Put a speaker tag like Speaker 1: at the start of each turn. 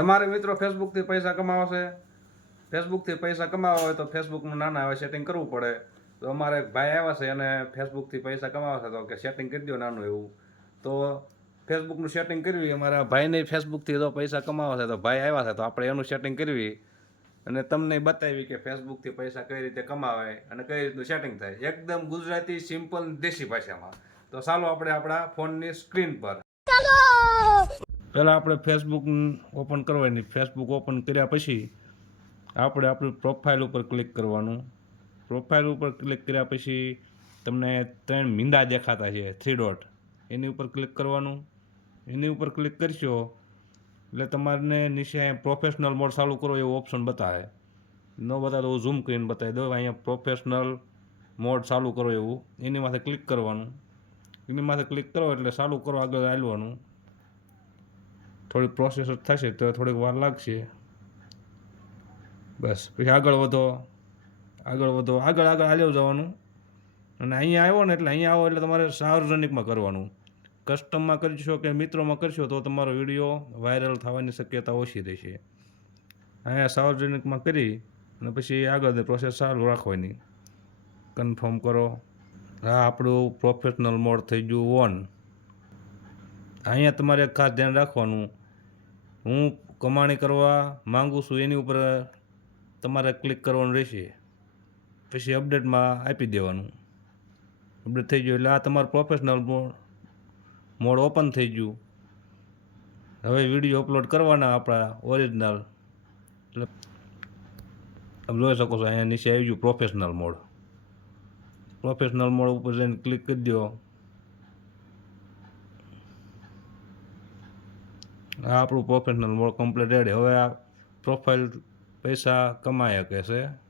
Speaker 1: તમારે મિત્રો ફેસબુકથી પૈસા કમાવશે ફેસબુકથી પૈસા કમાવા હોય તો ફેસબુકનું નાના હવે સેટિંગ કરવું પડે. તો અમારે એક ભાઈ આવ્યા છે અને ફેસબુકથી પૈસા કમાવશે તો કે સેટિંગ કરી દો નાનું એવું. તો ફેસબુકનું સેટિંગ કરવી, અમારા ભાઈને ફેસબુકથી તો પૈસા કમાવશે તો ભાઈ આવ્યા છે, તો આપણે એનું સેટિંગ કરવી. અને તમને બતાવી કે ફેસબુકથી પૈસા કઈ રીતે કમાવાય અને કઈ રીતનું સેટિંગ થાય. એકદમ ગુજરાતી સિમ્પલ દેશી ભાષામાં. તો ચાલો આપણે આપણા ફોનની સ્ક્રીન પર. પહેલાં આપણે ફેસબુક ઓપન કરવાની ફેસબુક ઓપન કર્યા પછી આપણે આપણી પ્રોફાઇલ ઉપર ક્લિક કરવાનું. પ્રોફાઇલ ઉપર ક્લિક કર્યા પછી તમને ત્રણ મીંડા દેખાતા છે થ્રી ડોટ એની ઉપર ક્લિક કરવાનું. એની ઉપર ક્લિક કરશો એટલે તમારને નીચે પ્રોફેશનલ મોડ ચાલુ કરો એવો ઓપ્શન બતાવે. ન બતાવે તો ઝૂમ કરીને બતાવી દો, અહીંયા પ્રોફેશનલ મોડ ચાલુ કરો એવું. એની માથે ક્લિક કરવાનું. એની માથે ક્લિક કરો એટલે ચાલુ કરો આગળ હાલવાનું. થોડી પ્રોસેસ થશે તો થોડીક વાર લાગશે. બસ, પછી આગળ વધો. આગળ વધો. આગળ આગળ હાલ્યો જવાનું. અને અહીંયા આવ્યો ને એટલે અહીંયા આવો એટલે તમારે સાર્વજનિકમાં કરવાનું. કસ્ટમમાં કરશો કે મિત્રોમાં કરશો તો તમારો વીડિયો વાયરલ થવાની શક્યતા ઓછી રહેશે. અહીંયા સાર્વજનિકમાં કરી અને પછી આગળની પ્રોસેસ ચાલુ રાખવાની. કન્ફર્મ કરો. હા આપણું પ્રોફેશનલ મોડ થઈ ગયું ઓન અહીંયા તમારે ખાસ ધ્યાન રાખવાનું. હું કમાણી કરવા માંગુ છું, એની ઉપર તમારે ક્લિક કરવાનું રહેશે. પછી અપડેટમાં આપી દેવાનું. અપડેટ થઈ ગયું એટલે આ તમારું પ્રોફેશનલ મોડ ઓપન થઈ ગયું. હવે વીડિયો અપલોડ કરવાના આપણા ઓરિજિનલ એટલે તમે જોઈ શકો છો, અહીંયા નીચે આવી ગયું પ્રોફેશનલ મોડ પ્રોફેશનલ મોડ ઉપર જઈને ક્લિક કરી દો. આપણું પ્રોફેશનલ મોડ કમ્પ્લીટ રેડી હવે આ પ્રોફાઇલ પૈસા કમાઈ શકે છે.